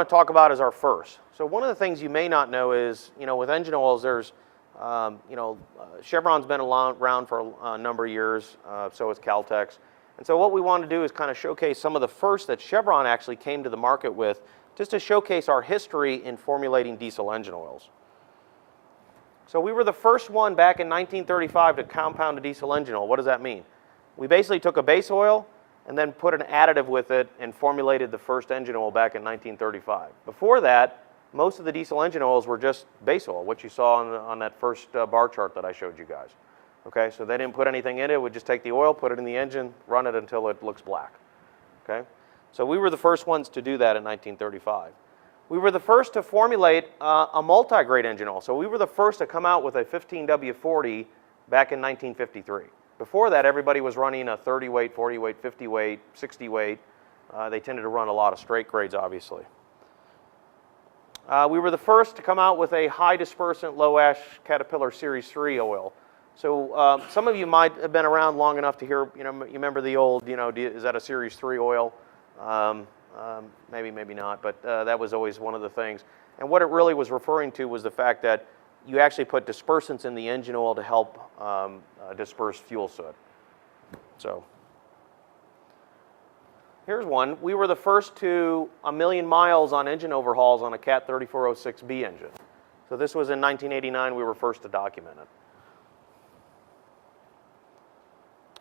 want to talk about is our first. So one of the things you may not know is, with engine oils, there's, Chevron's been around for a number of years, so is Caltex. And so what we want to do is kind of showcase some of the first that Chevron actually came to the market with, just to showcase our history in formulating diesel engine oils. So we were the first one back in 1935 to compound a diesel engine oil. What does that mean? We basically took a base oil and then put an additive with it and formulated the first engine oil back in 1935. Before that, most of the diesel engine oils were just base oil, what you saw on that first bar chart that I showed you guys. Okay, so they didn't put anything in it. Would just take the oil, put it in the engine, run it until it looks black. Okay, so we were the first ones to do that in 1935. We were the first to formulate a multi-grade engine oil. So we were the first to come out with a 15W40 back in 1953. Before that, everybody was running a 30 weight, 40 weight, 50 weight, 60 weight. They tended to run a lot of straight grades, obviously. We were the first to come out with a high dispersant, low ash Caterpillar Series 3 oil. So some of you might have been around long enough to hear, you remember the old, is that a Series 3 oil? Maybe, maybe not, but that was always one of the things. And what it really was referring to was the fact that you actually put dispersants in the engine oil to help disperse fuel soot. So here's one. We were the first to 1,000,000 miles on engine overhauls on a Cat 3406B engine. So this was in 1989. We were first to document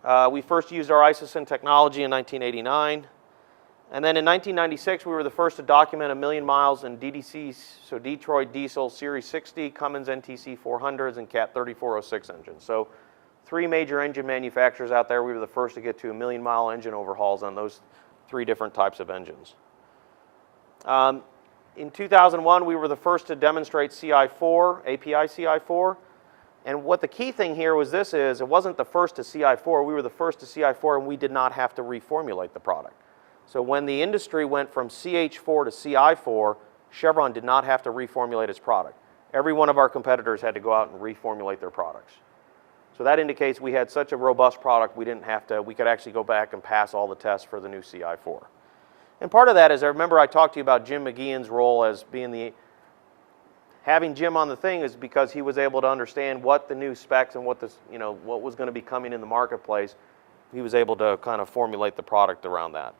it. We first used our isosin technology in 1989. And then in 1996, we were the first to document 1,000,000 miles in DDCs, so Detroit Diesel Series 60, Cummins NTC 400s, and Cat 3406 engines. So 3 major engine manufacturers out there. We were the first to get to 1,000,000 mile engine overhauls on those 3 different types of engines. In 2001, we were the first to demonstrate CI4, API CI4. And what the key thing here was it wasn't the first to CI4. We were the first to CI4, and we did not have to reformulate the product. So when the industry went from CH4 to CI4, Chevron did not have to reformulate its product. Every one of our competitors had to go out and reformulate their products. So that indicates we had such a robust product, we could actually go back and pass all the tests for the new CI4. And part of that is, I remember I talked to you about Jim McGeehan's role as being having Jim on the thing is because he was able to understand what the new specs and what was going to be coming in the marketplace. He was able to kind of formulate the product around that.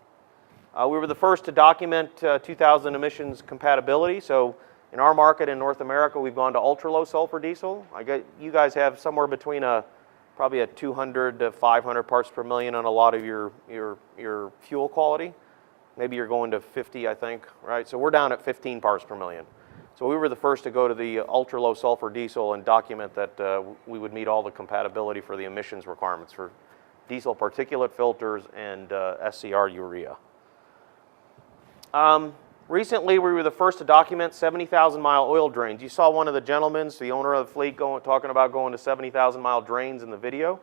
We were the first to document 2000 emissions compatibility. So in our market in North America, we've gone to ultra-low sulfur diesel. You guys have somewhere between probably a 200 to 500 parts per million on a lot of your fuel quality. Maybe you're going to 50, I think, right? So we're down at 15 parts per million. So we were the first to go to the ultra-low sulfur diesel and document that we would meet all the compatibility for the emissions requirements for diesel particulate filters and SCR urea. Recently, we were the first to document 70,000-mile oil drains. You saw one of the gentlemen, the owner of the fleet, talking about going to 70,000-mile drains in the video.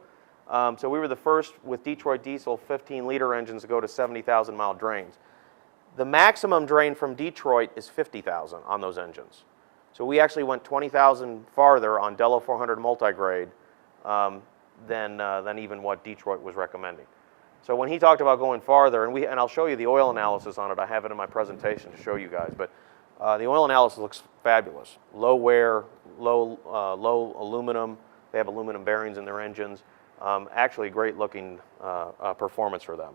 So we were the first with Detroit Diesel 15-liter engines to go to 70,000-mile drains. The maximum drain from Detroit is 50,000 on those engines. So we actually went 20,000 farther on Delo 400 multigrade than even what Detroit was recommending. So when he talked about going farther, and I'll show you the oil analysis on it. I have it in my presentation to show you guys. But the oil analysis looks fabulous. Low wear, low aluminum. They have aluminum bearings in their engines. Actually, great looking performance for them.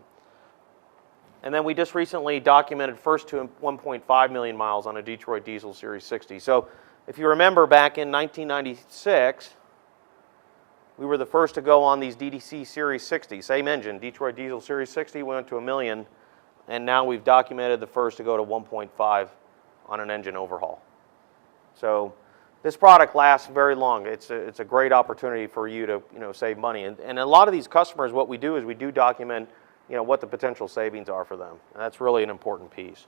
And then we just recently documented first to 1.5 million miles on a Detroit Diesel Series 60. So if you remember back in 1996, we were the first to go on these DDC Series 60, same engine, Detroit Diesel Series 60, we went to 1 million, and now we've documented the first to go to 1.5 on an engine overhaul. So this product lasts very long. It's a great opportunity for you to save money. And a lot of these customers, what we do is we do document what the potential savings are for them. And that's really an important piece.